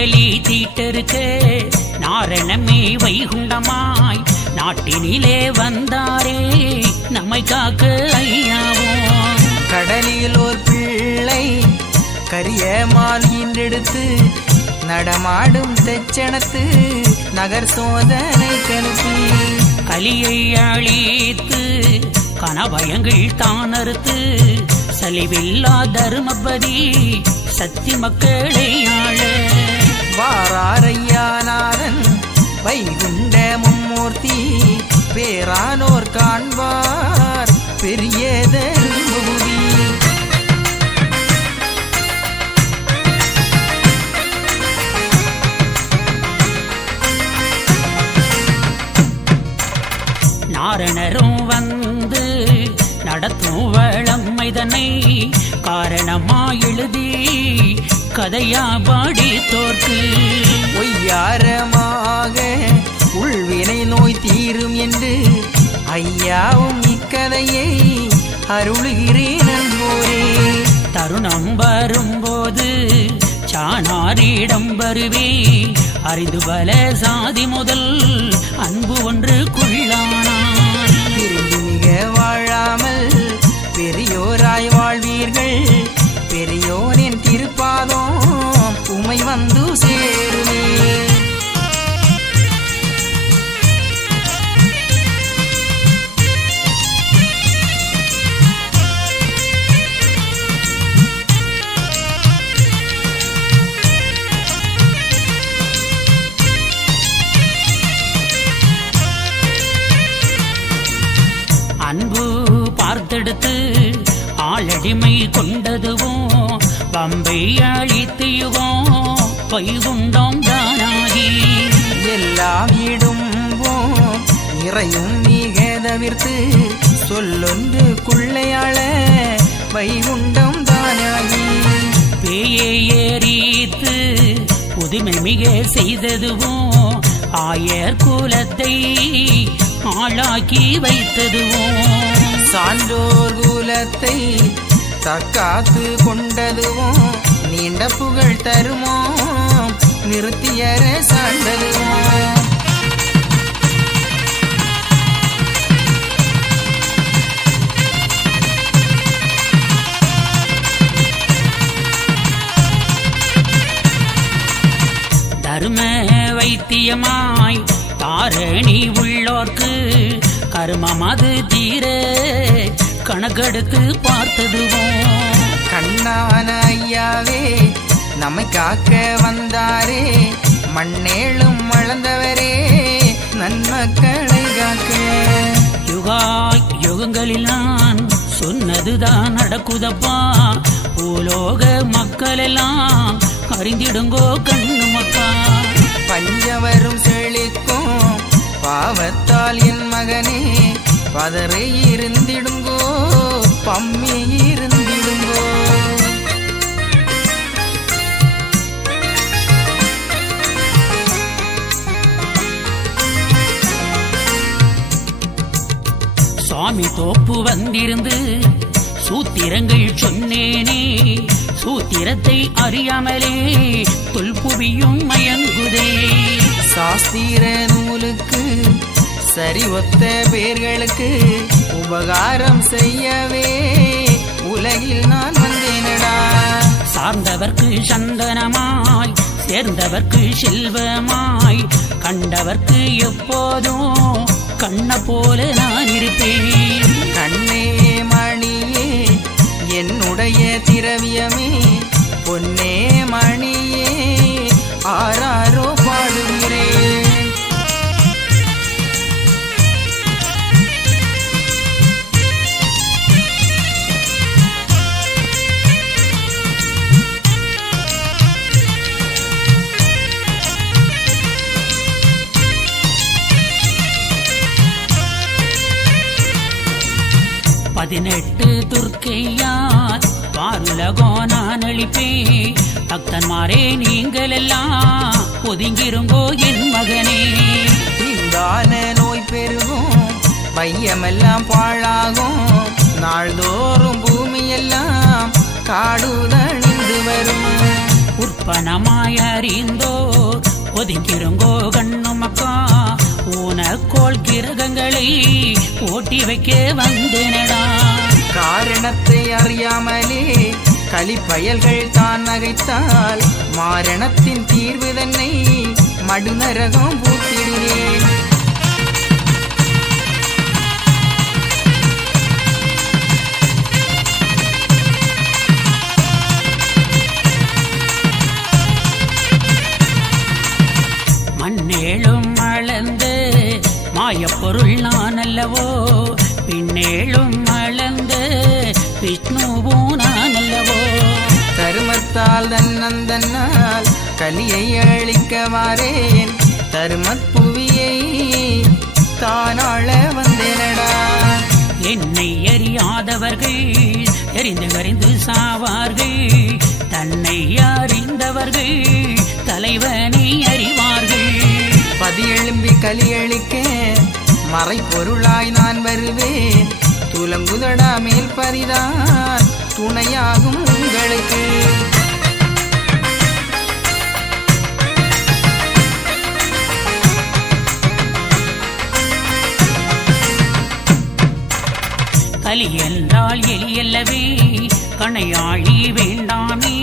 முதலி தீட்டருக்க நாரணமே வைகுண்டமாய் நாட்டினிலே வந்தாரே நம்மை காக்க ஐயாவோ. கடலில் ஓர் பிள்ளை கரிய மாலின்றெடுத்து நடமாடும் தெச்சனத்து நகர் சோதனை கணுப்பி கலியை அழித்து கனபயங்கள் தானறுத்து சலிவில்லா தருமபதி சத்தி மக்களை ஆள வாராரையானாரன் வைகுண்ட மும்மூர்த்தி பேரானோர் காண்பார் பெரிய தருமபுரி. நாரணரும் வந்து நடத்தும் வளமைதனை காரணமா எழுதி கதையா பாடி தோற்கு ஒய்யாரமாக உள்வினை நோய் தீரும் என்று ஐயாவும் இக்கதையை அருளுகிறேன் அன்போரே. தருணம் வரும்போது சாணாரிடம் வருவே அறிந்து பல சாதி முதல் அன்பு ஒன்று கொள்ளானான். பிரிந்து மிக வாழாமல் பெரியோராய் வாழ்வீர்கள் பெரியோனின் திருப்பாதம் உமை வந்து சேருமே. அன்பு பார்த்தெடுத்து ஆளடிமை கொண்டதுவும் பம்பை அழித்து யுகம் வைகுண்டம் தானாகி எல்லாம் இடும்போம் இறையும் மிக தவிர்த்து சொல்லொன்று குள்ளையாள வைகுண்டம் தானாகி பேயை ஏறித்து புதுமை மிக செய்ததுவும் ஆயர் குலத்தை ஆளாக்கி வைத்ததுவும் சான்றோர் குலத்தை தற்காத்து கொண்டதுவும் நீண்ட புகழ் தருமோ நிறுத்தியர சாண்டதுவும். தர்ம வைத்தியமாய் தாரணி உள்ளோர்க்கு கர்மம் அது தீர கணக்கெடுத்து பார்த்ததுவும் கண்ணான ஐயாவே நம்மை காக்க வந்தாரே மண்ணேளும் வளர்ந்தவரே நன்மக்களை காக்க. யுகா யுகங்களில் நான் சொன்னதுதான் நடக்குதப்பா பூலோக மக்கள் எல்லாம் அறிந்திடுங்கோ கண்ணு மக்கா. பஞ்சவரும் செழிக்கும் பாவத்தால் என் மகனே பதறை இருந்திடுங்கோ பம்மி இருந்திடுங்கோ. சுவாமி தோப்பு வந்திருந்து சூத்திரங்கள் சொன்னேனே சூத்திரத்தை அறியாமலே தொல்புவியும் மயங்குதே. சாஸ்திர நூலுக்கு சரி ஒத்த பேர்களுக்கு உபகாரம் செய்யவே உலகில் நான் வந்தேனடா. சார்ந்தவர்க்கு சந்தனமாய் சேர்ந்தவர்க்கு செல்வமாய் கண்டவர்க்கு எப்போதும் கண்ண போல நான் இருப்பேன். கண்ணே மணியே என்னுடைய திரவியமே பொன்னே மணியே ஆராரோ பாடுகிறேன். பதினெட்டு துர்க்கையார் பாருலகோ நான் அளிப்பேன். பக்தன்மாரே நீங்கள் எல்லாம் ஒதுங்கிருங்கோ என் மகனே. தீண்டான நோய் பெருகும் பையமெல்லாம் பாழாகும் நாள்தோறும் பூமியெல்லாம் காடுதணிந்து வரும். சொப்பனமாய் அறிந்தோர் ஒதுங்கிருங்கோ கண்ணுமக்கா ஊனக்கோள் கிரகங்களை ஓட்டி வைக்க வந்தேனடா. காரணத்தை அறியாமலே கலிப்பயல்கள் தான் நகைத்தால் மாரணத்தின் தீர்வு தன்னை மடுநரகம் பூத்திடுவேன். மண்ணேழும் அளந்து மாயப்பொருள் நான் அல்லவோ பின்னேழும் அளந்து விஷ்ணுவோ நான் அல்லவோ. தருமத்தால் தன்னந்தன்னால் கலியை அழிக்க வாரேன் தருமப்புவியை தானாள வந்தேனடா. என்னை அறியாதவர்கள் எரிந்து கரிந்து சாவார்கள் தன்னை அறிந்தவர்கள் தலைவனை அறிவார்கள். பதியெழும்பி கலியளிக்க மறைப்பொருளாய் நான் வருவேன் துலங்குதடா மேல் பரிதான் துணையாகும் உங்களுக்கு. கலி என்றால் எலியல்லவே கணையாழி வேண்டாமே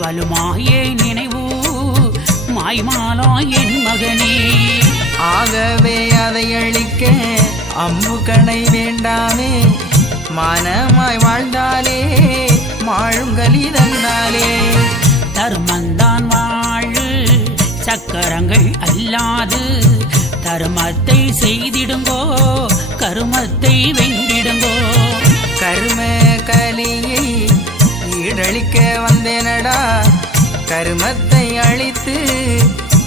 வலுமாயே நினைவு மாய்மாலா என் மகனே. ஆகவே அதை அழிக்க அம்பு கணை வேண்டாமே மானமாய் வாழ்ந்தாலே மாழுங்கலி தந்தாலே. தருமந்தான் வாழு சக்கரங்கள் அல்லாது தருமத்தை செய்திடுங்கோ கருமத்தை வெண்டிடுங்கோ. கரும கலியை ஈடழிக்க வந்தேனடா கருமத்தை அழித்து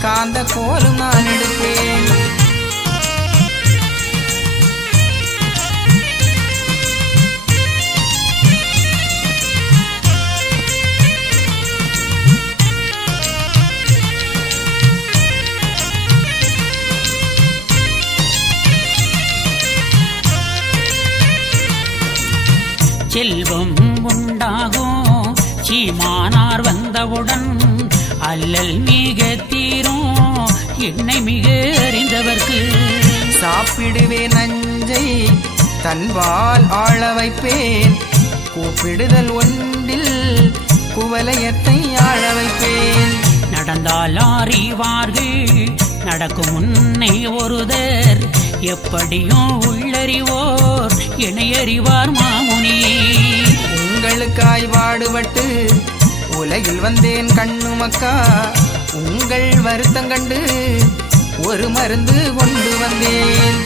காந்த கோலும் நான் எடுப்பேன். செல்வம் உண்டாகும் சீமானார் வந்தவுடன் அல்லல் மிக தீரும் என்னை மிக அறிந்தவர்க்கு. சாப்பிடுவே நஞ்சை தன்பால் ஆள வைப்பேன் கூப்பிடுதல் ஒன்றில் குவலயத்தை ஆள வைப்பேன். நடந்தால் அறிவார்கள் நடக்கும் முன்னே ஒருதர் எப்படியும் உள்ளறிவோர் இணையறிவார் மாமுனியே. உங்களுக்காய் பாடுபட்டு உலகில் வந்தேன் கண்ணுமக்கா உங்கள் வருத்தம் கண்டு ஒரு மருந்து கொண்டு வந்தேன்.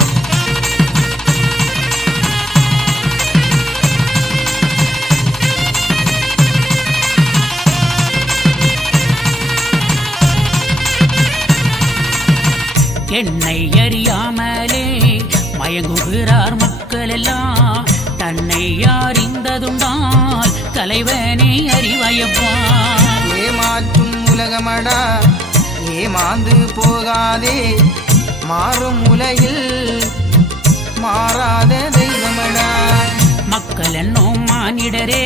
என்னை அறியாமலே மயங்குகிறார் மக்கள் எல்லாம் தன்னை அறிந்ததுண்டால் தலைவனே அறிவயப்பா. ஏமாற்றும் உலகமடா ஏமாந்து போகாதே மாறும் உலகில் மாறாத தெய்வமடா. மக்கள் என்னும் மானிடரே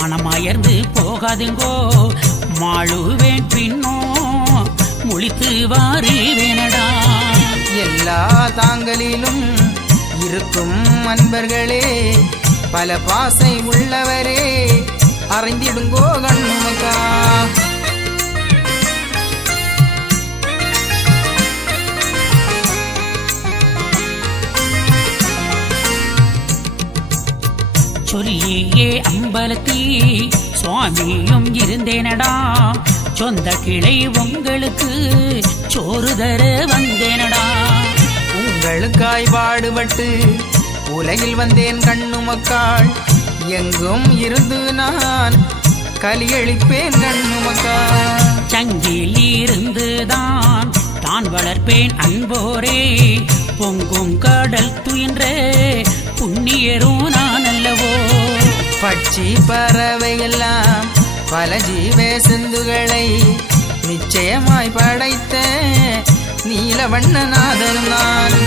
மனமாயர்ந்து போகாதுங்கோ மாழுவேன் பின்னோ முழித்து வாரிவேனடா. எல்லா தாங்களிலும் இருக்கும் அன்பர்களே பல பாசை உள்ளவரே அறிந்திடுங்கோ கண்ணுமக்கா. சொல்லியே அம்பலத்தி சுவாமியும் இருந்தேனடா சொந்த கிளை உங்களுக்கு சோறு தர வந்தேனடா. உங்களுக்காய் பாடுபட்டு உலகில் வந்தேன் கண்ணுமக்காள் எங்கும் இருந்து நான் கலியளிப்பேன் கண்ணுமக்கா. சங்கில் இருந்துதான் தான் வளர்ப்பேன் அன்போரே பொங்கும் கடல் துயின்ற புண்ணியரும் நான் அல்லவோ. பட்சி பறவையெல்லாம் பல ஜீவ சிந்துகளை நிச்சயமாய் படைத்த நீலவண்ணநாதன் நான்.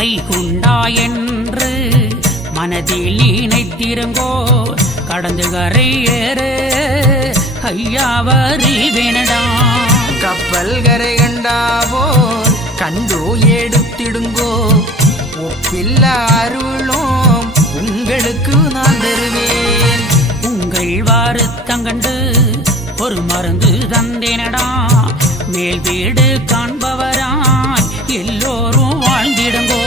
வைகுண்டா என்று மனதில் நினைத்திருங்கோ கடந்து கரை ஏறு ஐயாவரி வேணடா. கப்பல் கரை கண்டாவோ கண்டு எடுத்திடுங்கோ ஒப்பில்ல அருளும் உங்களுக்கு நான் தருவேன். உங்கள் வருத்தங்கண்டு ஒரு மருந்து தந்தேனடா மேல் வீடு காண்பவராய் எல்லோரும் வாழ்ந்திடுங்கோ.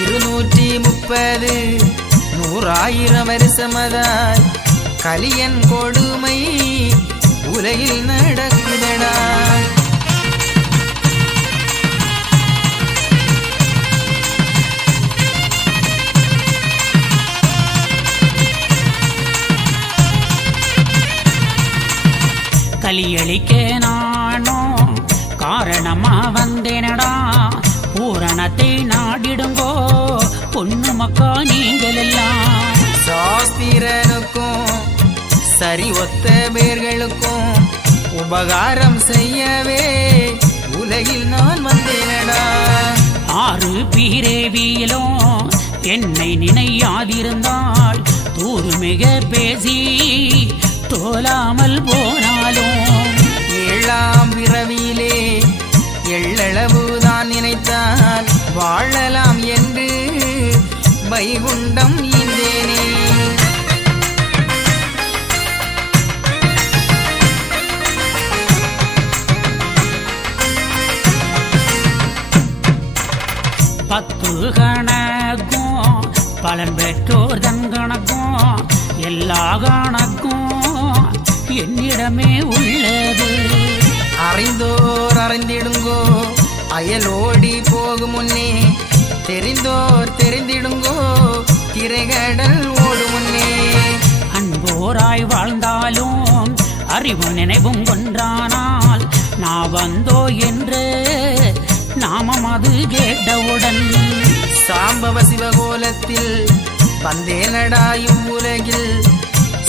230 100,000 வருஷமதாய் கலியன் கொடுமை உலகில் நடக்குதடா. கலியளிக்க நானோ காரணமா வந்தேனடா பூரணத்தை நாடிடுங்கோ பொண்ணு மக்கா நீங்கள் எல்லாம். சாஸ்திரனுக்கும் சரி ஒத்த பேர்களுக்கும் உபகாரம் செய்யவே உலகில் நான் வந்தேனடா. 6 பிறவியிலும் என்னை நினையாதிருந்தால் தூர்மிக பேசி தோலாமல் போனாலும் 7ஆம் பிறவியிலே எள்ளளவுதான் நினைத்தால் வாழலாம் என்று வைகுண்டம் ஈந்தேனே. பத்து கணக்கும் பலன் பெற்றோர் தன் கணக்கும் எல்லா கணக்கும் என்னிடமே உள்ளது. அறிந்தோர் அறிந்திடுங்கோ அயலோடி போகும் முன்னே தெரிந்தோர் தெரிந்திடுங்கோ திரைகடல் ஓடு முன்னே. அன்போராய் வாழ்ந்தாலும் அறிவு நினைவும் கொன்றானால் நான் வந்தோ என்று நாமம் அது கேட்டவுடன் சாம்பவ சிவகோலத்தில் வந்தேனடாயும் உலகில்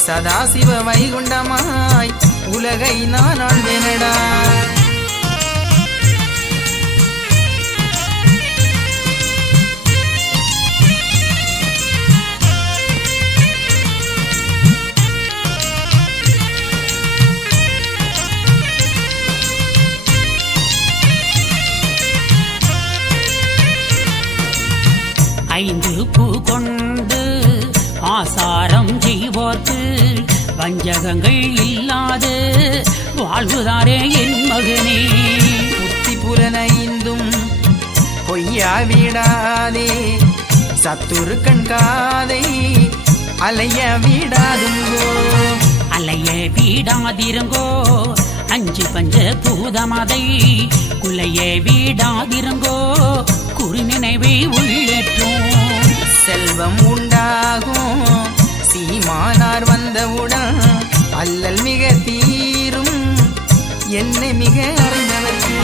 சதாசிவ வைகுண்டமாய் உலகை நான் ஆழ்வேனடா. ஐந்து பூ கொண்டு ஆசாரம் செய்வோர்க்கு வஞ்சகங்கள் இல்லாது வாழ்வுதாரே என் மகனே. புத்தி புலனைந்தும் பொய்யா விடாதே சத்துரு கண்காதை அலைய விடாதுங்கோ. அலைய வீடாதிருங்கோ 5 பஞ்ச பூதமதை குலைய வீடாதிருங்கோ குறி நினைவை உள்ளேற்றும். செல்வம் உண்டாகும் சீமானார் வந்தவுடன் அல்லல் மிக தீரும் என்னை மிக அறிந்தவர்க்கு.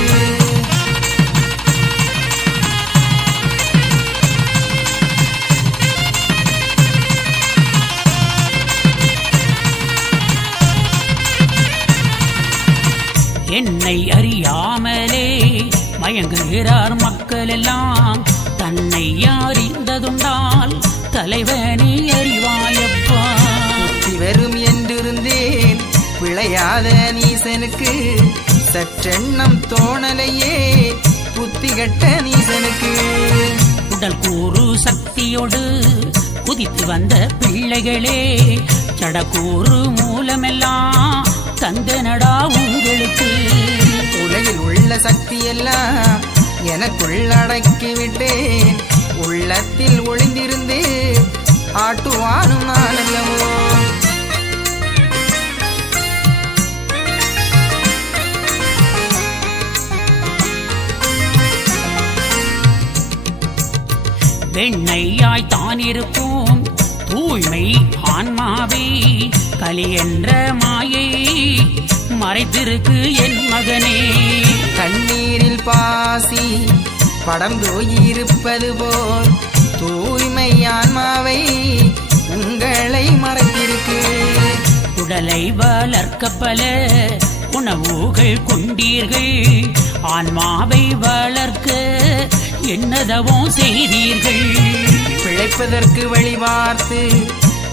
என்னை அறியாமலே மயங்குகிறார் மக்கள் எல்லாம் தன்னை அறிந்ததுண்டால் தலைவனி அறிவாயப்பா. புத்தி வரும் என்றிருந்தேன் பிழையாத நீசனுக்கு சற்றெண்ணம் தோணலையே புத்தி கட்ட நீசனுக்கு. உடல் கூறு சக்தியோடு குதித்து வந்த பிள்ளைகளே சடக்கூறு மூலமெல்லாம் தந்தனடா உங்களுக்கு. உலகில் உள்ள சக்தி எல்லாம் எனக்குள் அடக்கிவிட்டேன் உள்ளத்தில் ஒளிந்திருந்து ஆட்டுவானும் நான் அல்லவோ. வெண்ணையாய் தான் இருக்கும் தூய்மை ஆன்மாவை கலி என்ற மாயை மறைத்திருக்கு என் மகனே. கண்ணீரில் பாசி படம் தோயிருப்பது போல் தூய்மை ஆன்மாவை உங்களை மறைத்திருக்கு. உடலை வளர்க்க பல உணவுகள் கொண்டீர்கள் ஆன்மாவை வளர்க்க என்னதவம் செய்தீர்கள்? பிழைப்பதற்கு வழி பார்த்து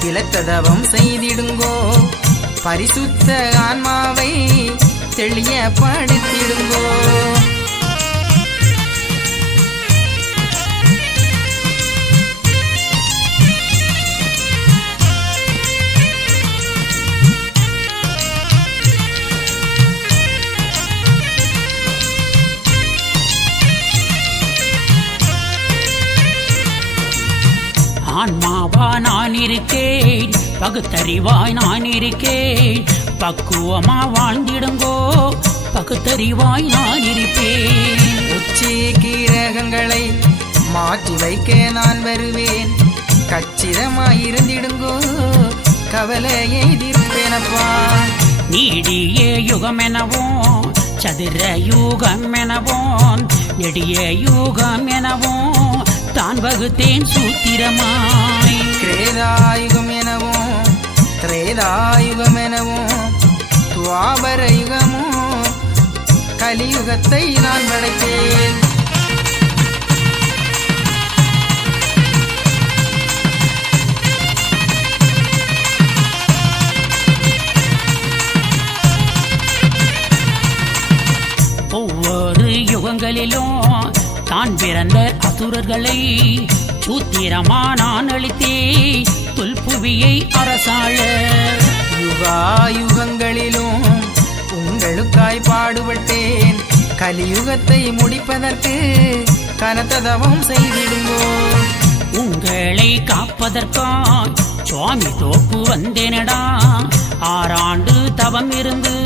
இழத்ததவம் செய்திடுங்கோ. பரிசுத்த ஆன்மாவை தெளியப்படுத்திடுங்கோ. ஆன்மாவா நான் இருக்கேன், பகுத்தறிவாய் நான் இருக்கேன். பக்குவமா வாழ்ந்திடுங்கோ, பகுத்தறிவாய் நான் இருப்பேன். உச்சி கீரகங்களை மாற்றி வைக்க நான் வருவேன். கச்சிதமாயிருந்திடுங்கோ, கவலையை தீர்ப்பேனப்பா. நீடிய யுகம் எனவும் சதுர யுகம் எனவும் நெடிய யுகம் எனவும் தான் வகுத்தேன் சூத்திரமாய். கிரேதாயுகம் எனவும் திரேதாயுகம் எனவும் துவாபர யுகமும் கலியுகத்தை நான் படைத்தேன். ஒவ்வொரு யுகங்களிலும் தான் பிறந்த அசுரர்களை சூத்திரமா நான் அளித்தே தொல்புவியை அரசாள. யுகாயுகங்களிலும் உங்களுக்காய் பாடுபட்டேன். கலியுகத்தை முடிப்பதற்கு கனத்ததவம் செய்திடுங்கோ. உங்களை காப்பதற்காய் சுவாமி தோப்பு வந்தேனடா. 6 ஆண்டு தவம் இருந்து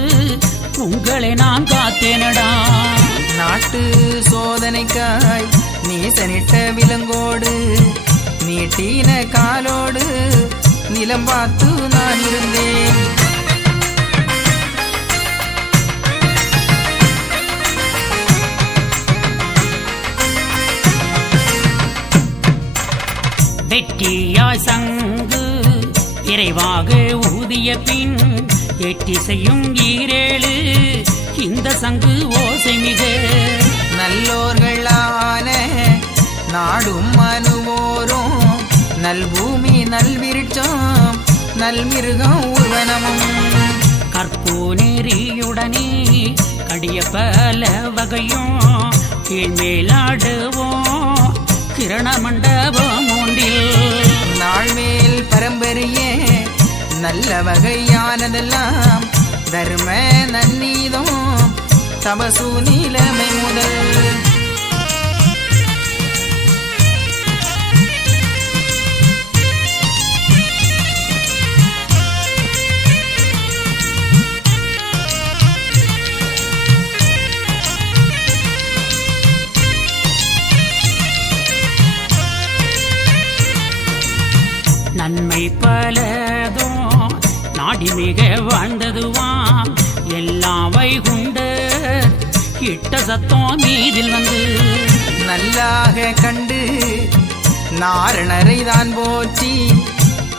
உங்களை நான் காத்தேனடா. நாட்டு சோதனைக்காய் நீசனிட்ட விலங்கோடு நீட்டின காலோடு நிலம் பார்த்து நான் இருந்தேன். வெற்றியாய் சங்கு விரைவாக ஊதிய பின் எட்டி செய்யும் 7 இந்த சங்கு ஓசை மிக. நல்லோர்களான நாடும் மனுவோரும் நல்பூமி நல்விருட்சம் நல்மிருகம் ஊர்வனமும் கற்போ நெறியுடனே கடிய பல வகையும் கீழ்மேலாடுவோம் கிரண மண்டபம் ஒன்றில். நாள்மேல் பரம்பரையே நல்ல வகையானதெல்லாம் தர்ம நன்னீதம் தபசு நீலமை முதல். நன்மை பலதோ நாடி மிக வாழ்ந்ததுவாம் எல்லாம் வைகுண்ட இட்ட சத்தம் மீதில் வந்து. நல்லாக கண்டு நாரணரை தான் போற்றி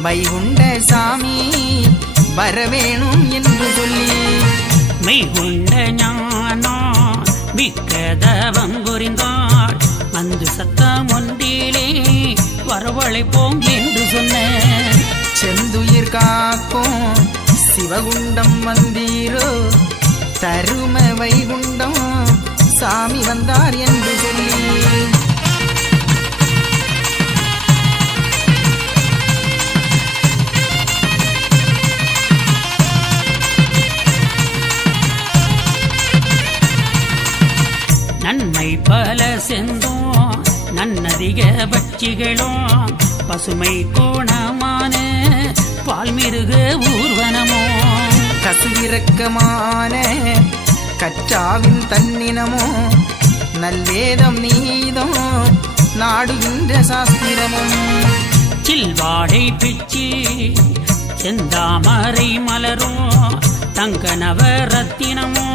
வைகுண்ட சாமி வரவேணும் என்று சொல்லி மெய்குண்ட ஞானோ மிக்கதவம் புரிந்தாள் வந்து சத்தம் ஒன்றிலே வரவழைப்போம் என்று சொன்ன. செந்துயிர் காக்கும் சிவகுண்டம் வந்தீரோ தரும வைகுண்டம் சாமி வந்தார் என்று சொல்லி நன்மை பல செந்தோம் நன்னதிக பட்சிகளும் பசுமை கோணமான பால்மிருக ஊர்வனமோ கசுவிரக்கமான கச்சாவின் தன்னினமோ நல்வேதம் நீதம் நாடுகின்ற சாஸ்திரமும் சில்வாடை பிச்சி செந்தாமரை மலரும் தங்க நவரத்தினமோ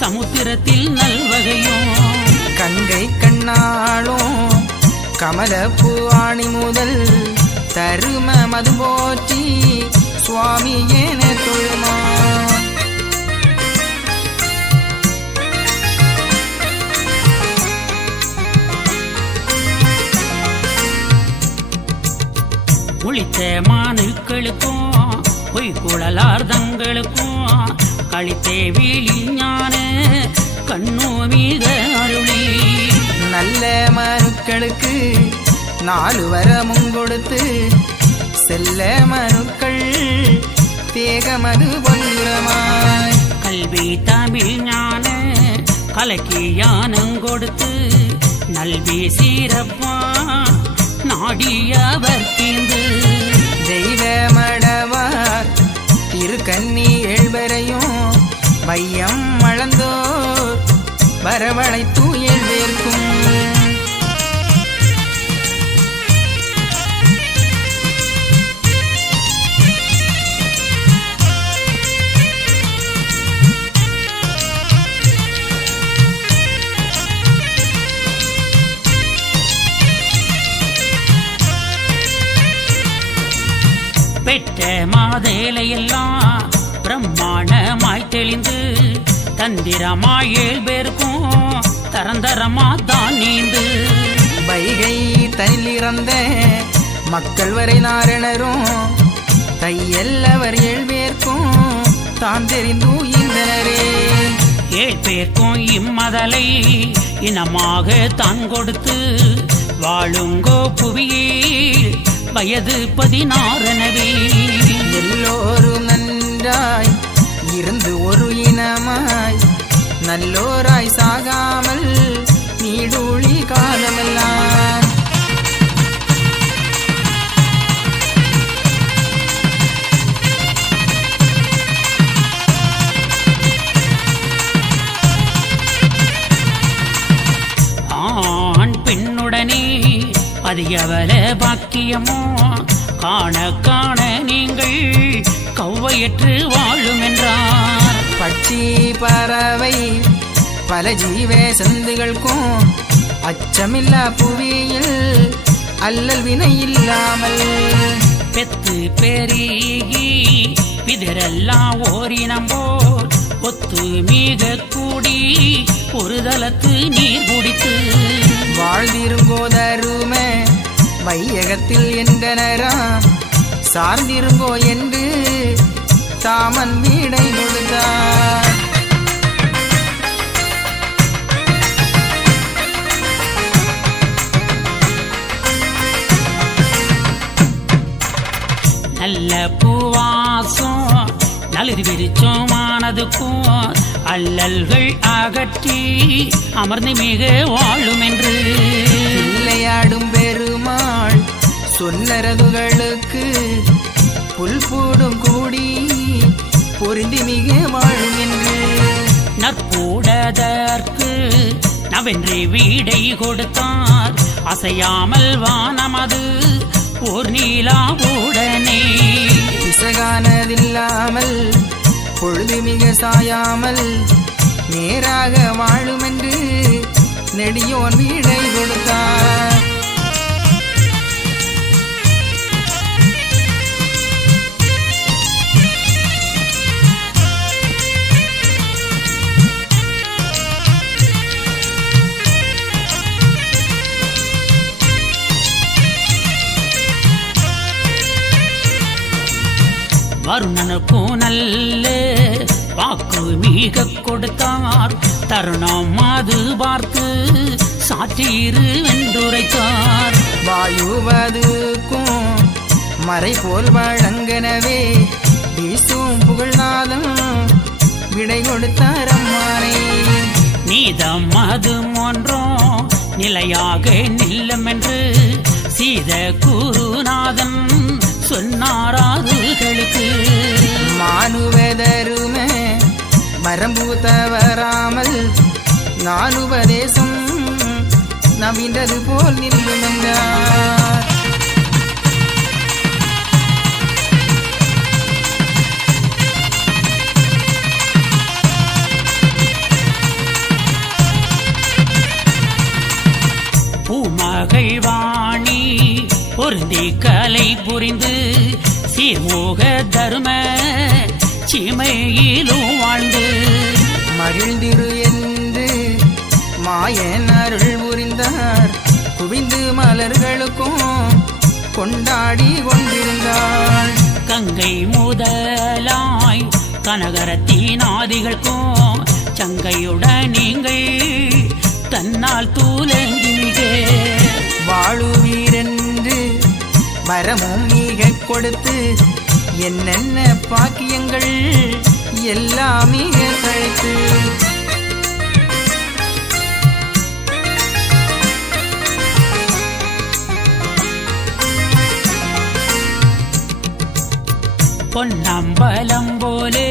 சமுத்திரத்தில் நல்வகையும் கங்கை கண்ணாளும் கமலப்பூ ஆணி முதல் தரும மது போற்றி சுவாமி ஏன தொழுமா மக்களுக்கும் பொய்குழலார் தங்களுக்கும் களித்தேவிலி ஞான கண்ணோ மீத அருளி நல்ல மனுக்களுக்கு 4 வரமும் கொடுத்து செல்ல மனுக்கள் தேகமது பொன்னுரமாய் கல்வி தமிழ் ஞான கலக்கி யானங்கொடுத்து நல்வி சீரப்பா நாடியவர் தீர்ந்து தெய்வ மடவார் திருக்கண்ணி 7 வரையும் மையம் மழந்தோர் வரவழைத்து 7 பேர்க்கும் பெற்ற மாதேலையெல்லாம் பிரம்மாண்டமாய் தெளிந்து தந்திரமாய் 7 பேருக்கும் தரந்தரமா தான் நீந்து வைகை தனிலிறந்த மக்கள் வரை நாரணரும் தையல்லவர் 7 பேர்க்கும் தான் தெரிந்து இந்தனரே 7 பேருக்கும் இம்மதலை இனமாக தான் கொடுத்து வாழுங்கோ புவியில் வயது 16 எனவே எல்லோரும் நன்றாய் இருந்து ஒரு இனமாய் நல்லோராய் சாகாமல் நீடூழி காலமெல்லாம் ஆண் பெண்ணுடனே அதிகவல பாக்கியமோ காண காண நீங்கள் கவ்வையற்று வாழும் என்றார் பட்சி பறவை பல ஜீவ சந்துகளுக்கும் அச்சமில்லா புவியில் அல்லல் வினை இல்லாமல் பெத்து பெருகி பிதரெல்லாம் ஓரினம்போர் ஒத்து மிக கூடி ஒரு தலத்து நீர் குடித்து வாழ்ந்திருங்கோதருமே வையகத்தில் என்றனராம் சார்ந்திருங்கோ என்று தாமன் வீடை கொடுத்தார் நல்ல பூவாசம் நலுது விரிச்சோமானதுக்கும் அல்லல்கள் அகற்றி அமர்ந்து மிக வாழும் என்று விளையாடும் பெருமாள் சொன்னரதுகளுக்கு புல் பூடும் கூடி பொருந்தி மிக வாழும் என்று நற்பூடதற்கு நவென்றே வீடை கொடுத்தார் அசையாமல் வானமது ஓர் நீலாவுடனே பிசகானதில்லாமல் பொழுது மிக சாயாமல் நேராக வாழுமென்று நெடியோன் வீடை கொடுத்தார் வருணனுக்கும் நல்ல வாக்கு மிக கொடுத்தார் தருணம் அது பார்த்து சாற்றியிரு வென்றுரைத்தார் வாயுவதுக்கும் மறை போல் வழங்கனவே வீசும் புகழ்நாதம் விடை கொடுத்தார் அம்மானை நீதம் அது ஒன்றோ நிலையாக நில்லும் என்று சீத குருநாதன் சொன்னாராதுகளுக்கு மானுவதருமே மரம்பு தவறாமல் நானுபதேசம் நவின்றது போல் நில்லும் என்றார் பூமகள் வாணி பொருந்தி கலை புரிந்து சீர்மோக தரும சீமையிலும் வாழ்ந்து மகிழ்ந்திரு என்று மாயன் அருள் புரிந்தார் குவிந்து மலர்களுக்கும் கொண்டாடி கொண்டிருந்தாள் கங்கை முதலாய் கனகரத்தினாதிகளுக்கும் சங்கையுடன் நீங்கள் தன்னால் தூலங்கி மிக வாழுவீரென்று வரமும் மிக கொடுத்து என்னென்ன பாக்கியங்கள் எல்லாமே கழித்து பொன்னம்பலம் போலே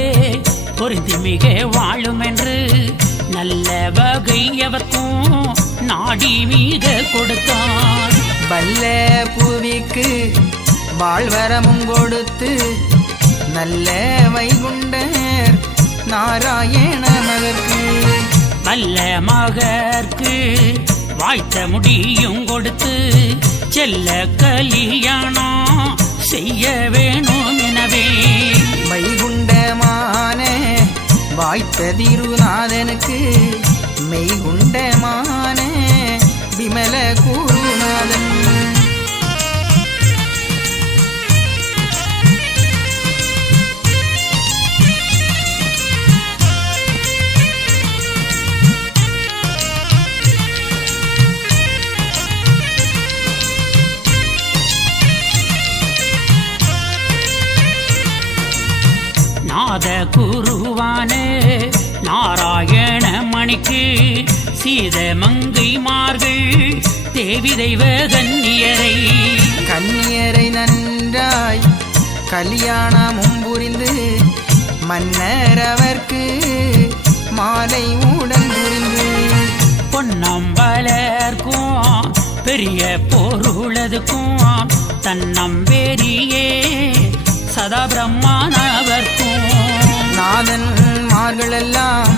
பொருந்தி மிக வாழும் என்று நல்ல வகை எவர்க்கும் நாடி மீத கொடுத்தான். வல்ல பூவிக்கு வாழ்வரமும் கொடுத்து நல்ல வைகுண்டர் நாராயண மகர்க்கு வல்ல மகர்க்கு வாய்த்த முடியும் கொடுத்து செல்ல கலியாணம் செய்ய வேணும் எனவே வைகுண்டமான வாய்த்த திருநாதனுக்கு மெய்குண்டமான விமல குருநாதன் நாத குருவானே நாராயண மணிக்கு சீத மங்கைமார்கள் தேவி தெய்வ கன்னியரை நன்றாய் கல்யாணமும் புரிந்து மன்னர் அவர்க்கு மாலை உடன் புரிந்து பொன்னம்பலர்க்கும் பெரிய பொருளதுக்கும் தன்னம்பேரியே சதா பிரம்மானவர்க்கும் நாதன்மார்களெல்லாம்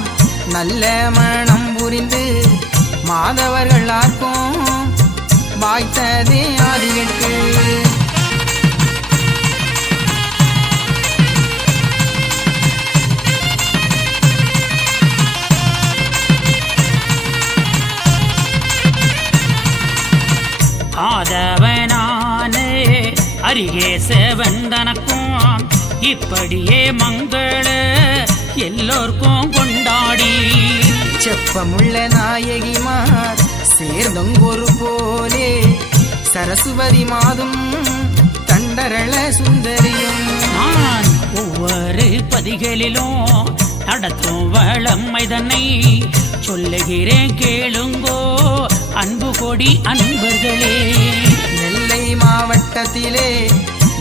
நல்ல மனம் புரிந்து மாதவர்களார்க்கும் வாய்த்ததே ஆதிகட்கு ஆதவனானே அருகே செவந்தனக்கும் இப்படியே மங்கள எல்லோர்க்கும் கொண்டாடி செப்பமுள்ள நாயகிமார் சேர்ந்தொங்கொரு போலே சரஸ்வதி மாதும் தண்டரள சுந்தரியும் நான் ஒவ்வொரு பதிகளிலும் நடத்தும் வளமை தன்னை சொல்லுகிறேன் கேளுங்கோ அன்பு கொடி அன்பர்களே. நெல்லை மாவட்டத்திலே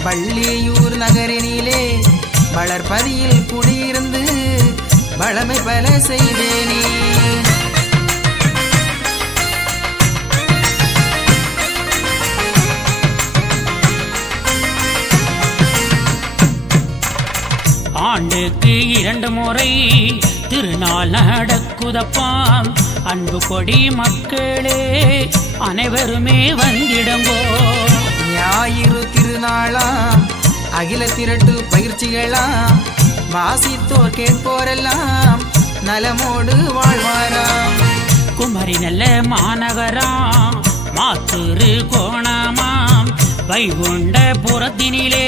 வள்ளியூர் நகரினிலே வளர்பதியில் குடியிருந்து வளமை பல செய்தேனே ஆண்டுக்கு 2 முறை திருநாள் நடக்குதப்பாம் அன்பு கொடி மக்களே அனைவருமே வந்திடங்கோ. ஞாயிறு திருநாளாம் அகில திரட்டு பயிற்சிகளாம் வாசித்தோர் கேட்போரெல்லாம் நலமோடு வாழ்வாராம். குமரி நல்ல மாநகராம் மாத்திரு கோணமாம் வைகுண்ட புறத்தினிலே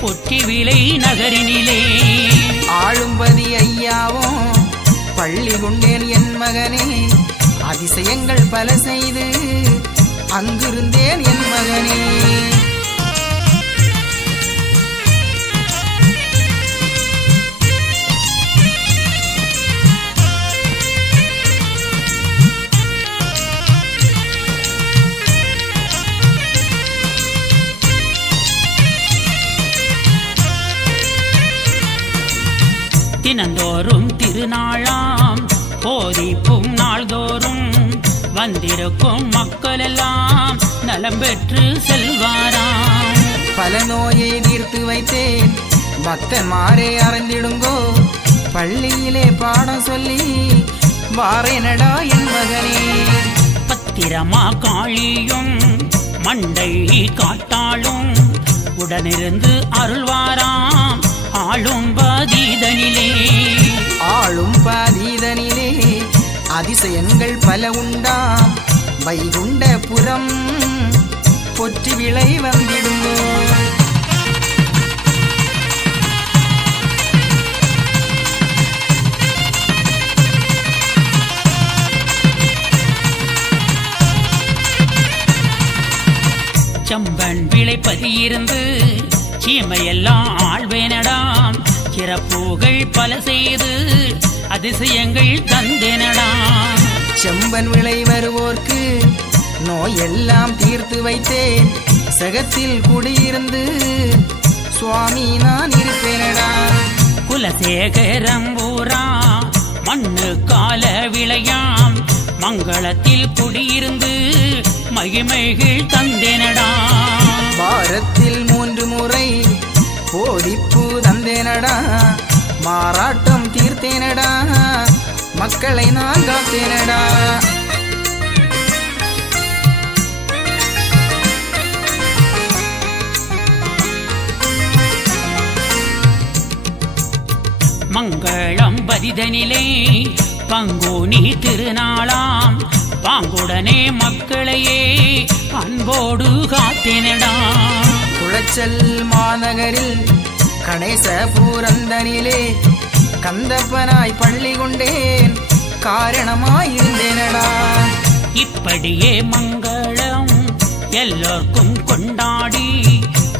பொற்றி விலை நகரினிலே ஆளும்பதி ஐயாவும் பள்ளி கொண்டேன் என் மகனே அதிசயங்கள் பல செய்து அங்கிருந்தேன் என் மகனே. தினந்தோறும் திருநாளாம் போதிப்பும் நாள்தோறும் வந்திருக்கும் மக்கள் எல்லாம் நலம் பெற்று செல்வாராம். பல நோயை தீர்த்து வைத்தேன் பக்தன்மாரே அறிந்திடுங்கோ பள்ளியிலே பாடம் சொல்லி வாரேனடா என் மகனே. பத்திரமா காளியும் மண்டை காட்டாளும் உடனிருந்து அருள்வாராம் ஆளும் பாதீதனிலே அதிசயங்கள் பல உண்டாம் வைகுண்டபுரம் பொற்றி விளை வந்திடுங்கோ. பதியிருந்து சீமையெல்லாம் ஆழ்வேனடாம் சிறப்புகள் பல செய்து அதிசயங்கள் தந்தேனடாம் செம்பன் விளை வருவோர்க்கு நோயெல்லாம் தீர்த்து வைத்தேன் சகத்தில் குடியிருந்து சுவாமி நான் இருப்பேனடா குலசேகரம்பூரா மண்ணு கால விளையாம் மங்களத்தில் குடியிருந்து மகிமைகள் தந்தேனடா வாரத்தில் 3 முறை போதிப்பு தந்தேனடா மாறாட்டம் தீர்த்தேனடா மக்களை நான் காத்தேனடா மங்களம் பதிதனிலே பங்குனி திருநாளாம் பாங்குடனே மக்களையே அன்போடு காத்தேனடா குளச்சல் மாநகரில் கணேச பூரந்தனிலே கந்தப்பனாய் பள்ளி கொண்டேன் காரணமாயிருந்தேனடா இப்படியே மங்களம் எல்லோர்க்கும் கொண்டாடி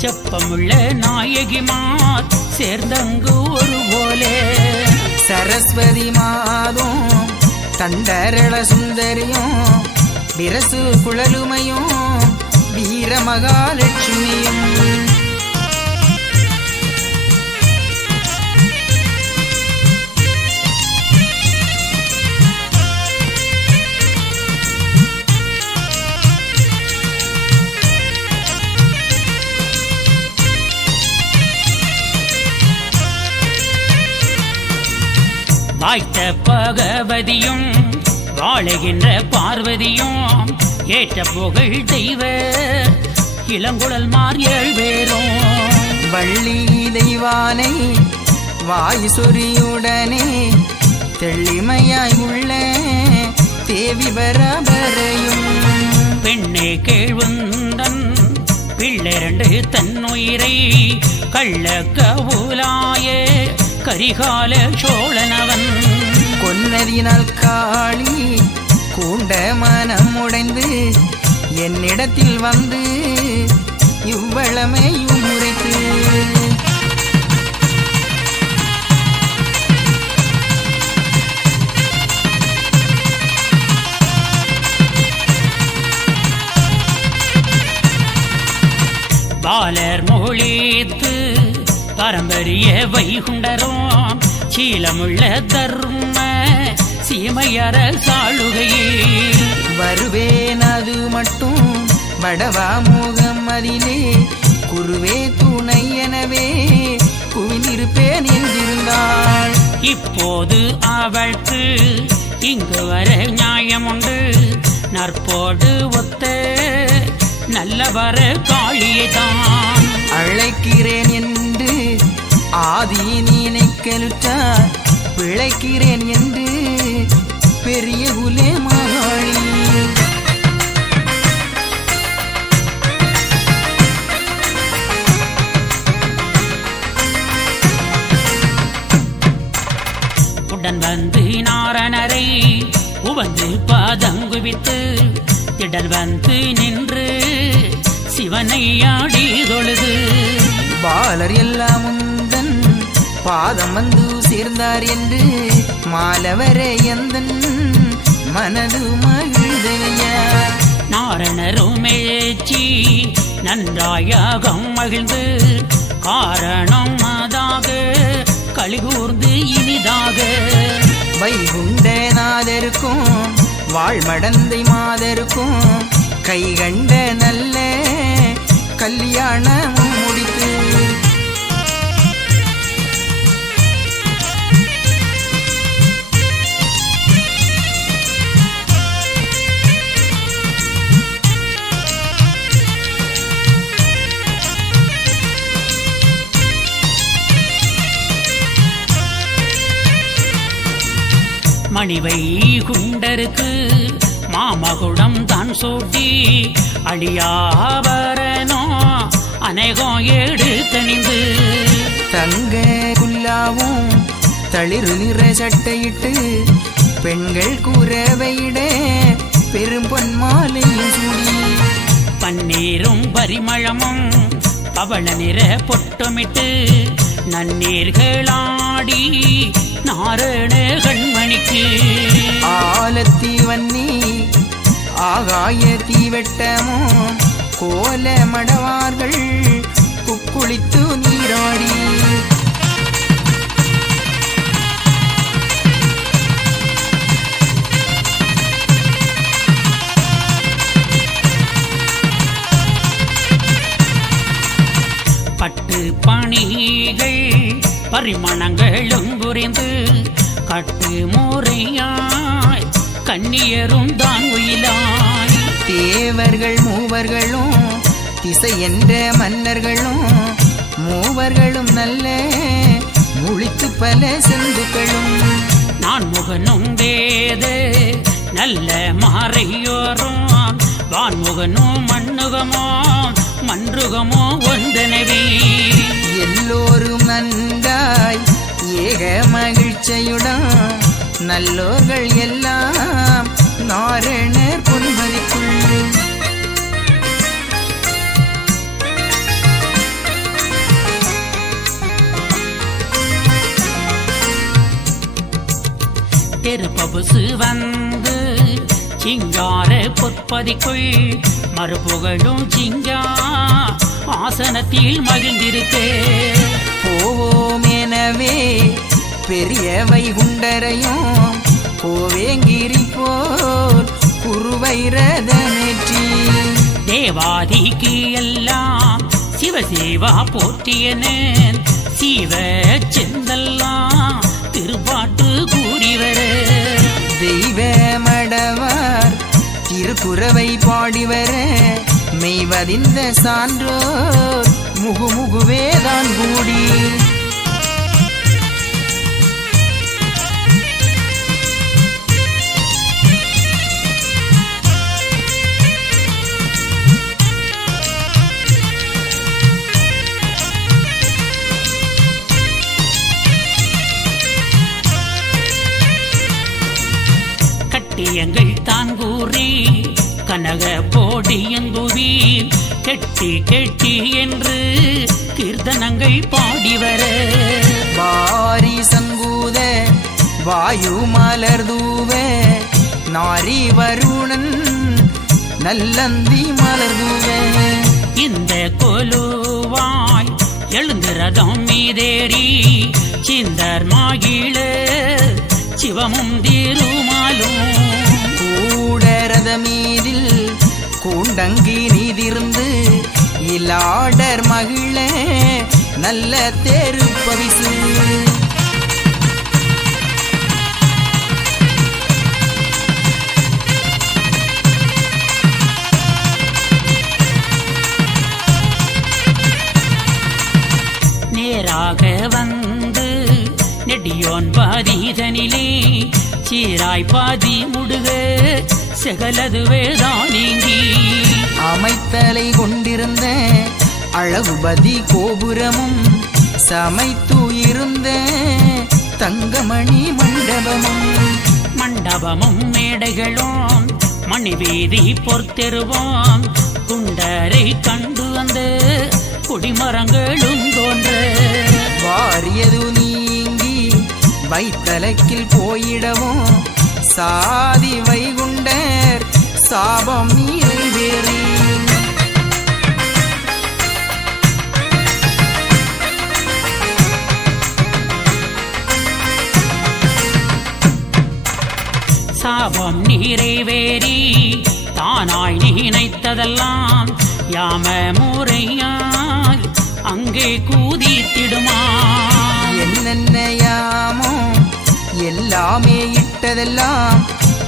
செப்பமுள்ள நாயகிமார் சேர்ந்தங்கு ஒரு போலே சரஸ்வதி மாதும் தண்டரள சுந்தரியும் விரசு குழலுமையும் வீர மகாலட்சுமியும் வாய்த்த பகவதியும் வாழுகின்ற பார்வதியும் ஏற்ற புகழ் தெய்வ இளங்குழல் மார் 7 பேரும் வள்ளி தெய்வானை வாய் சொறியுடனே தெள்ளிமையாய் உள்ள தேவி பரபரையும் பெண்ணே கேழ்வுந்தன் பிள்ளை தன்னுயிரை கள்ள கவுலாய கரிகால சோழனவன் கொன்னதினால் காளி கூண்ட மனம் உடைந்து என்னிடத்தில் வந்து இவ்வளமையும் முறைத்து பாலர் மொழித்து பரம்பரிய வைகுண்டரும் சீலமுள்ள தர்ம சீமையர சாளுகையே வருவேன் அது மட்டும் வடவா முகம் அதிலே குருவே துணை எனவே குவிந்திருப்பேன் என்றிருந்தாள் இப்போது அவளுக்கு இங்கு வர நியாயமுண்டு நற்போடு ஒத்த நல்லவர காளியைதான் அழைக்கிறேன் என்று ஆதி நினைக்கலுற்றார் பிழைக்கிறேன் என்று பெரிய குலே மகாளி உடன் வந்து நாரணரை உவந்து பாதங்குவித்து திடல் வந்து நின்று சிவனை ஆடி தொழுது பாலர் எல்லாம் முந்தன் பாதம் வந்து சேர்ந்தார் என்று மாலவரே எந்தன் மனது மகிழ்ந்தையா நாரணரும் மேச்சி நன்றாயாக மகிழ்ந்து காரணம் அதாக கலிகூர்ந்து இனிதாக வைகுண்டநாதருக்கும் வாழ்மடந்தை மாதருக்கும் கை கண்ட நல்ல கல்யாணமும் முடித்து மணிவை குண்டருக்கு மாமகுடம் தான் சூட்டி அழியாவரனோ அநேகம் ஏடு தணிந்து தங்க குல்லாவும் தளிர் நிற சட்டையிட்டு பெண்கள் கூறவையிட பெரும் பொன்மாலையும் சூடி பன்னீரும் பரிமளமும் பவள நிற பொட்டமிட்டு நன்னீர்களாடி நாரண கண்மணிக்கு ஆலத்தி வன்னி ஆகாய தீவெட்டமோ கோல மடவார்கள் குக்குளித்து நீராடி பட்டு பணிகள் பரிமணங்களும் புரிந்து கட்டு முறையாய் கண்ணியரும் தான் உயிலாய் தேவர்கள் மூவர்களும் திசை என்ற மன்னர்களும் மூவர்களும் நல்ல முழித்து பல செந்துக்களும் நான் முகனும் வேத நல்ல மாறையோரும் வான்முகனும் மண்ணுகமோ மன்றுகமோ ஒன்றனவே எல்லோரும் நன்றாய் ஏக மகிழ்ச்சியுடன் நல்லோர்கள் எல்லாம் நாரணர் பொன்மதிக்குள் தெருப்பபுசு வந்து சிங்கார பொற்பதிக்குள் மறுபுகழும் சிங்கா ஆசனத்தில் மகிழ்ந்திருக்க போவோம் எனவே பெரிய வைகுண்டரையும் கோவேங்கிரி போல் குருவை ரதமேற்றி தேவாதிக்கு எல்லாம் சிவசேவா போற்றியனேன் சிவ செந்தெல்லாம் திருப்பாட்டு கூறிவர தெய்வ மடவார் திருக்குறவை பாடிவர மெய்வதிந்த சான்றோர் முகுமுகுவேதான் கூடி கட்டியங்கள் தான் கூறி கனக போடியங்குவி கெட்டி கெட்டி என்று கீர்த்தனங்கள் பாடிவர வாரி சங்கூத வாயு மலர் தூவ நாரி வருணன் நல்லந்தி மலர் தூவ இந்த கொலுவாய் எழுந்திரதம் மீதேறி சிந்தர் மாகிழ சிவமும் திருமாலும் கூடரத மீதில் கூண்டங்கி நீதிருந்து இலாடர் மகிழ நல்ல தேரு பவிசு நேராக வந்து நெடியோன் பாதிதனிலே சீராய் பாதி முடுக செகலதுவேதான் நீங்கி அமைத்தலை கொண்டிருந்த அழகுபதி கோபுரமும் சமைத்து இருந்த தங்கமணி மண்டபமும் மண்டபமும் மேடைகளும் மணிவீதி பொறுத்தெருவோம் குண்டரை கண்டு வந்த குடிமரங்களும் தோன்ற வாரியது நீங்கி வைத்தலக்கில் போயிடவும் சாதி வைகுண்டர் சாபம் நிறைவேறி சாபம் நிறைவேறி தானாய் நினைத்ததெல்லாம் யாம முறையாய் அங்கே கூதித்திடுமா என்னென்னையாமோ எல்லாமே இட்டதெல்லாம்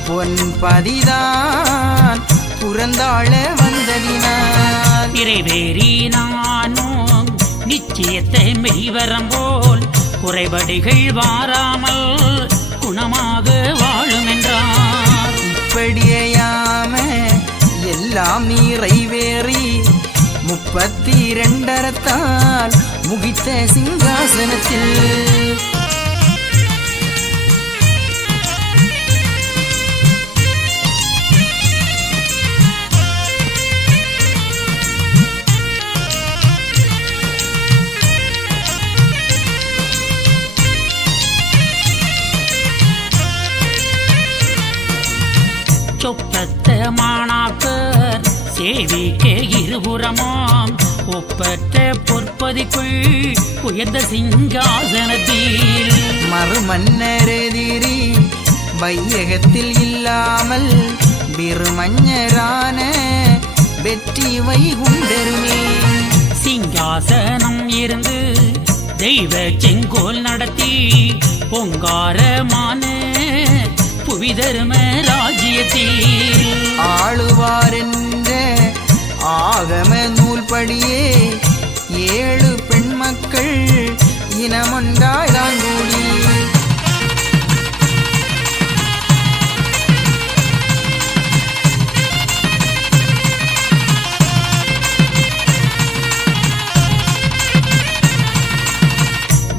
பொன் பதிதான் புறந்தாழ வந்ததினார் நிறைவேறி நானும் நிச்சயத்தை மெய்வரம் போல் குறைபடிகள் வாராமல் குணமாக வாழும் என்றார் இப்படியாம எல்லாம் நிறைவேறி 32 அறத்தால் முகித்த சிங்காசனத்தில் சொப்பத்த மாணாக்கர் சேவிக்க இருபுறமாம் ஒப்பற்ற பொற்பதிக்குள் உயர்ந்த சிங்காசனத்தில் மறுமன்னரெதிரி வையகத்தில் இல்லாமல் விருமஞரான வெற்றி வைகுண்டருமே சிங்காசனம் இருந்து தெய்வ செங்கோல் நடத்தி பொங்காரமான புவிதர்ம ராஜ்யத்தில் ஆளுவார் என்ற ஆகம நூல்படியே 7 பெண் மக்கள் இனமொன்றாய்தான் கூடி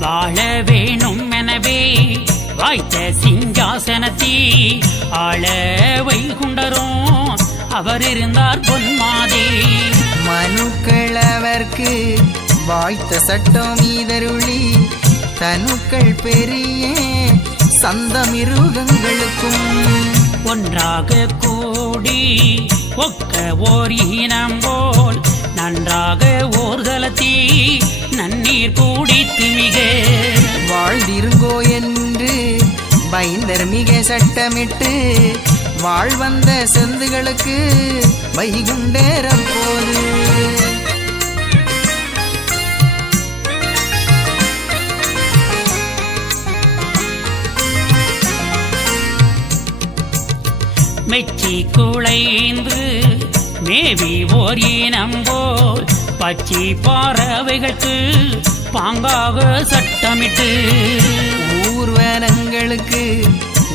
வாழ வேணும் எனவே வாய்த்த சிங்காசனத்தி ஆள வைகுண்டரும் அவர் இருந்தார் பொன்மாதே மனுக்களவர்க்கு வாய்த்த சட்டம் மீதருளி தனுக்கள் பெரிய சந்த மிருகங்களுக்கும் ஒன்றாக கூடி ஒக்க ஓர் இனம் போல் நன்றாக ஓர்தலத்தி நன்னீர் கூடித்து மிக வாழ்ந்திருங்கோ என்று பைந்தர் மிக சட்டமிட்டு வாழ்வந்த செந்துகளுக்கு வைகுண்டேரப்போது மெச்சி குளைந்து மேவி ஓர் இனம் போல் பச்சி பறவைகளுக்கு பாங்காக சட்டமிட்டு ஊர்வனங்களுக்கு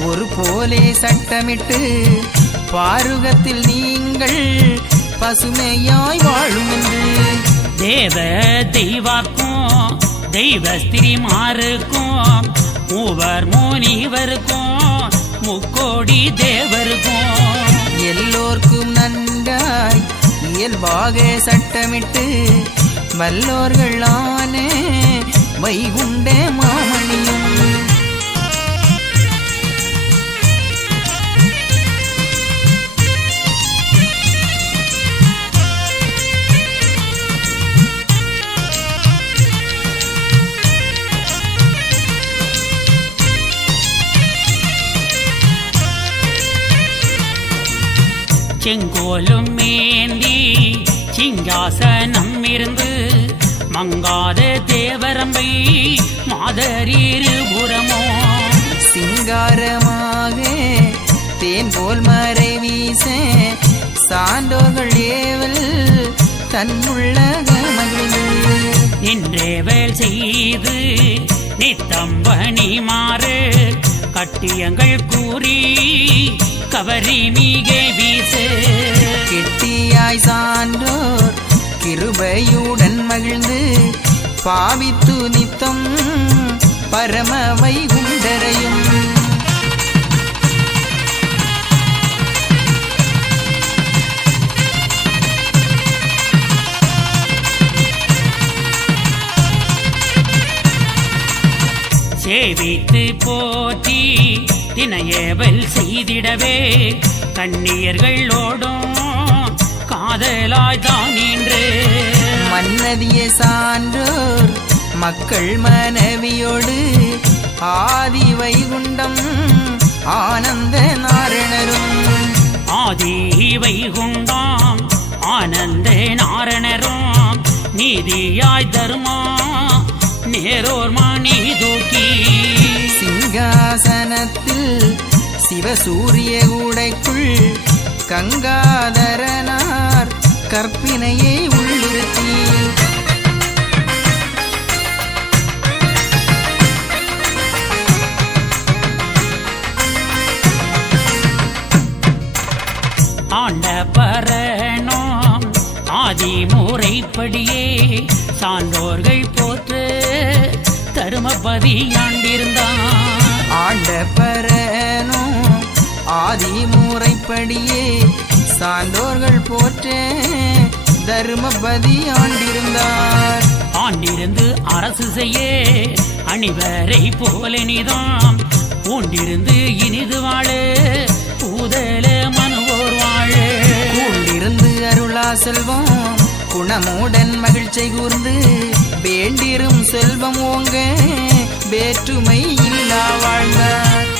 ஒரு போலே சட்டமிட்டு பாருகத்தில் நீங்கள் பசுமையாய் வாழும் என்று தேவ தெய்வாக்கும் தெய்வ ஸ்திரிமாருக்கும் மூவர் முனிவருக்கும் முக்கோடி தேவருக்கும் எல்லோர்க்கும் நன்றாய் இயல்பாக சட்டமிட்டு வல்லோர்களான வைகுண்ட மாமணியும் செங்கோலும் மேந்தி சிங்காசனம் இருந்து மங்காத தேவரம்பை மாதரீருபுறமோ சிங்காரமாக தேன் போல் மறை வீச சான்றோர்கள் ஏவல் தன்னுள்ள மகிழ்ந்து நின்றேவல் செய்து நித்தம் பணி மாறு கட்டியங்கள் கூறி கவரி மிகை வீசு கெட்டியாய் சான்றோர் கிருபையுடன் மகிழ்ந்து பாவித்து நித்தம் பரம வைகுண்டரையும் சேவித்து போற்றி தினையேவல் செய்திடவே கண்ணியர்களோடும் காதலாய் தான் நின்று மன்னதிய சான்றோர் மக்கள் மனைவியோடு ஆதி வைகுண்டம் ஆனந்த நாரணரும் ஆதி வைகுண்டாம் ஆனந்த நாரணரும் நீதியாய் தர்மா நேரோர் மணி தூக்கி சிங்காசனத்தில் சிவசூரிய கூடைக்குள் கங்காதரனார் கற்பினையை உள்ளிருத்தி ஆண்ட பரணோம் ஆதி முறைப்படியே சான்றோர்கள் போற்று தருமபதி ஆண்டிருந்தான் ஆண்ட பரனும் ஆதி முறைப்படியே சான்றோர்கள் போற்ற தர்மபதி ஆண்டிருந்தார் ஆண்டிருந்து அரசு செய்ய அணிவரை போல நிதாம் பூண்டிருந்து இனிது வாழ பூதல மனு செல்வம் குணமுடன் மகிழ்ச்சி கூர்ந்து வேண்டிரும் செல்வம் ஓங்க வேற்றுமை இல்லா வாழ்ந்தார்.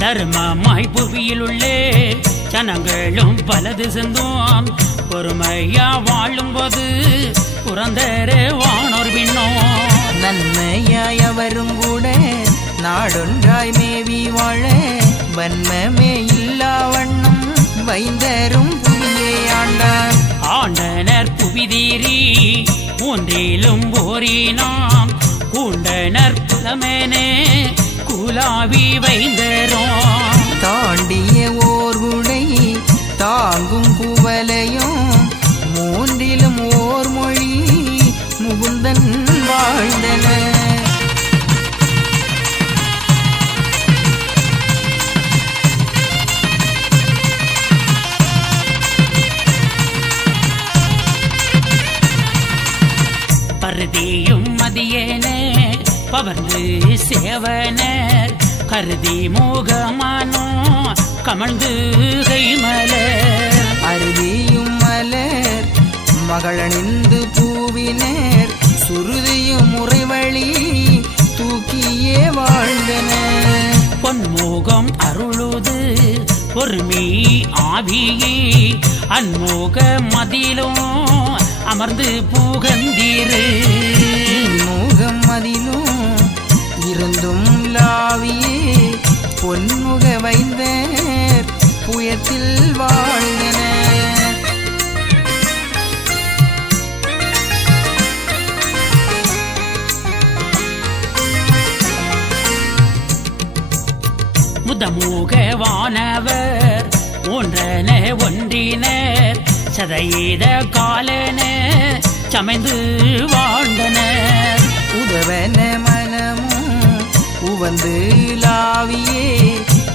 தர்மமாய் புவியில் உள்ளே ஜனங்களும் பலது சென்றோம் பொறுமையா வாழும் போது புறந்தர வானோர் விண்ணோம். நன்மையாய் அவரும் கூட நாடொன்றாய் மேவி வாழ வன்மமே இல்லா வண்ணம் வைந்தரும் புவியே ஆண்டார். ஆண்டனர் புவிதீரி மூன்றிலும் ஓரினாம் கூண்டனர் புலமேனே குலாவி வைந்தரோம். தாண்டிய ஓர் குடை தாங்கும் குவலையும் மூன்றிலும் ஓர் மொழி முகுந்தன் வாழ்ந்தன. பருதியும் மதியேனே பவர்ந்து சேவனர் கருதி மோகமானோ கமழ்ந்து கைமலர். அருவியும் மலர் மகளணிந்து பூவினர் சுருதியும் முறைவழி தூக்கியே வாழ்ந்தன. பொன்மோகம் அருளுது பொறுமை ஆவியே அன்மோக மதிலும் அமர்ந்து புகந்தீரு. முகம் அதிலும் இருந்தும் லாவியே பொன்முக வைந்த புயத்தில் வாழ்ந்தன. முதமூக வானவர் ஒன்றன ஒன்றினர் சதையீத காலன சமைந்து வாழ்ந்தனர். உதவன மனமும் உவந்து லாவியே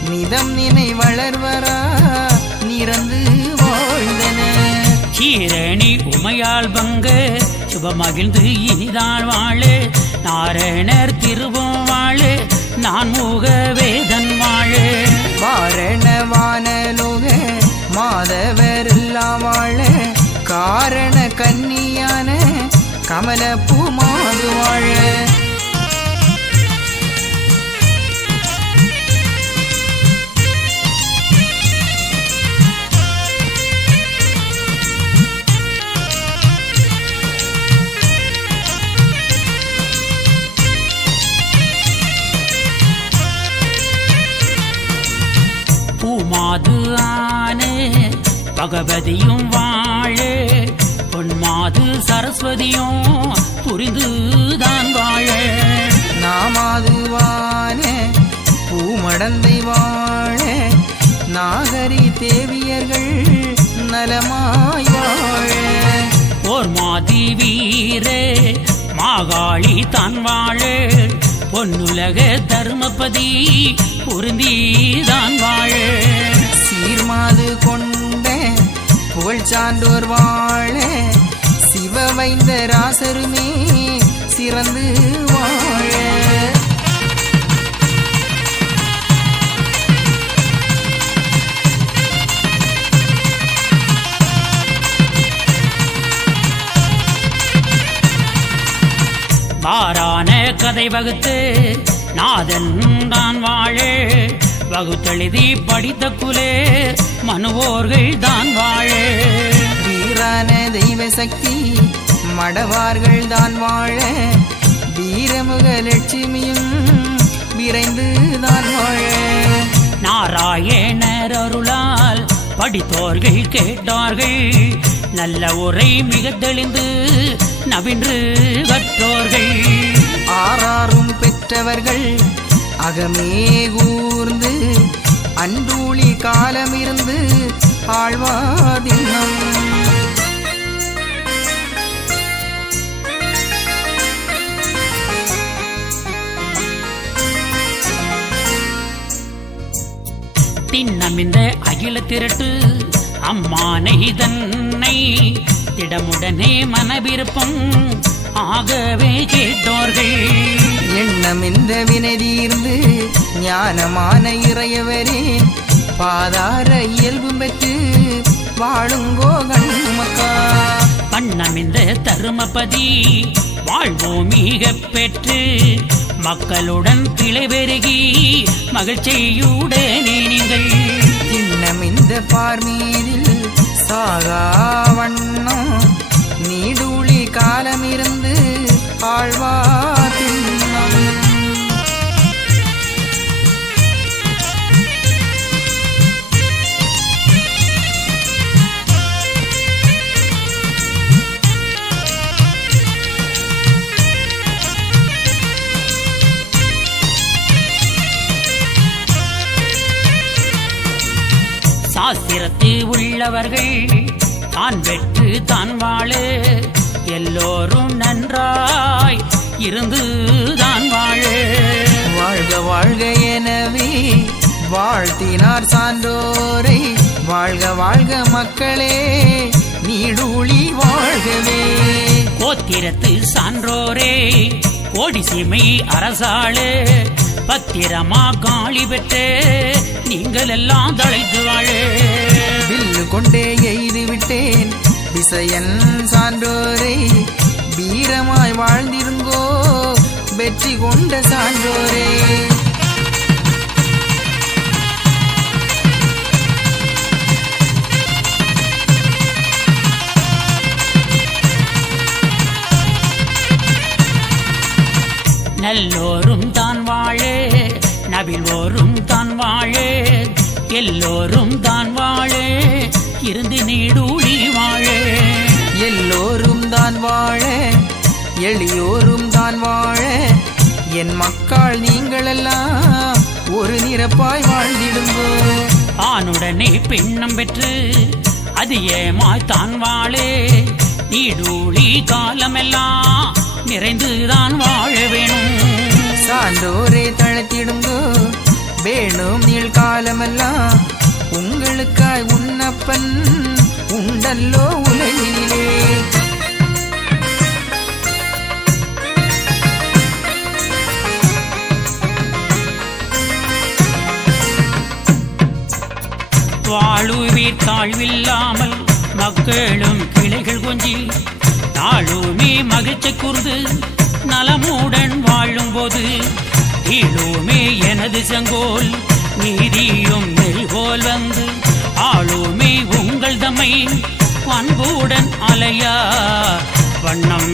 நிதம் நினை வளர்வரா நிறந்து வாழ்ந்தன. சீரணி உமையால் பங்கு சுபமகிழ்ந்து இனிதான் வாழு நாரணர் திருவும் வாழு நான் முக வேதன் வாழு. வாரண வானலோக மாதவரெல்லாம் வாழ காரண கன்னியான கமல பூமாது வாழ. பூமாது ஆனே பகவதியும் வாழு பொன்மாது சரஸ்வதியும் புரிந்துதான் வாழ. நாமாதுவான பூமடந்தை வாழ நாகரி தேவியர்கள் நலமாய் வாழ. ஓர் மாதி வீர மாகாளி தான் வாழு பொன்னுலக தர்மபதி பொருந்திதான் வாழு. சீர்மாது கொண்ட புகழ் சான்றோர் வாழ சிவ வைந்த ராசருமே சிறந்து வாழ. மாறான கதை வகுத்து நாதன் தான் வாழு வகுத்தெழுதி படித்த குலே மனுவோர்கள் தான் வாழு. வீரான தெய்வ சக்தி மடவார்கள் தான் வாழ வீரமுக லட்சுமியும் விரைந்து தான் வாழ. நாராயணர் அருளால் படித்தோர்கள் கேட்டார்கள் நல்ல உரை மிக தெளிந்து நவின்று கற்றோர்கள். ஆறாரும் பெற்றவர்கள் அகமே கூர்ந்து அன்றூழி காலமிருந்து ஆழ்வாதின்னம். எண்ணம் இந்த அகில திரட்டு அம்மானை தன்னை திடமுடனே மனவிருப்பம் ஆகவே கேட்டோர்கள். எண்ணம் இந்த வினை தீர்ந்து ஞானமான இறையவரே பாதார இயல்பு பெற்று வாழுங்கோ கண்ணுமக்கா. வண்ணம் இந்த தருமபதி வாழ்வோம் மிக பெற்று மக்களுடன் கிளை பெருகி மகிழ்ச்சியுடனே நீங்கள் இன்னம் இந்த பார்மீதில் சாகா வண்ணம் நீடூழி காலமிருந்து ஆழ்வா திண்ணம். சாஸ்திரத்து உள்ளவர்கள் தான் பெற்று தான் வாழு எல்லோரும் நன்றாய் இருந்து தான் வாழு. வாழ்க வாழ்க எனவே வாழ்த்தினார் சான்றோரை வாழ்க வாழ்க மக்களே நீடூழி வாழ்கவே. கோத்திரத்து சான்றோரே கோடி சீமை அரசாளு பத்திரமா காளி பெற்று நீங்கள் எல்லாம் தழைத்து வாழு. வில்லு கொண்டே எய்து விட்டேன் விசயன் சான்றோரை வீரமாய் வாழ்ந்திருங்கோ வெற்றி கொண்ட சான்றோரே. நல்லோரும் தான் வாழு நபில்வோரும் தான் வாழு எல்லோரும் தான் வாழு இருந்து நீடூழி வாழு. எல்லோரும் தான் வாழ எளியோரும் தான் வாழ என் மக்கள் நீங்களெல்லாம் ஒரு நிரப்பாய் வாழ்ந்திடுங்கோ. ஆணுடனே பெண்ணம் பெற்று அது ஏமாய் தான் வாழு நீடூழி காலமெல்லாம் நிறைந்துதான் வாழ வேணும். சான்றோரே தழைத்திடுங்கோ வேணும் நீள் காலமெல்லாம் உங்களுக்காய் உன்னப்பன் உண்டல்லோ உலகிலே. வாழுவீர் தாழ்வில்லாமல் மக்களும் கிளைகள் கொஞ்சி நாளுமே மகிழ்ச்சி கூர்ந்து நலமுடன் வாழும் போது ஈழுமே எனது செங்கோல் நீதியும் நெல்கோல் வந்து ஆளுமே உங்கள் தம்மை அன்புடன் அலையா வண்ணம்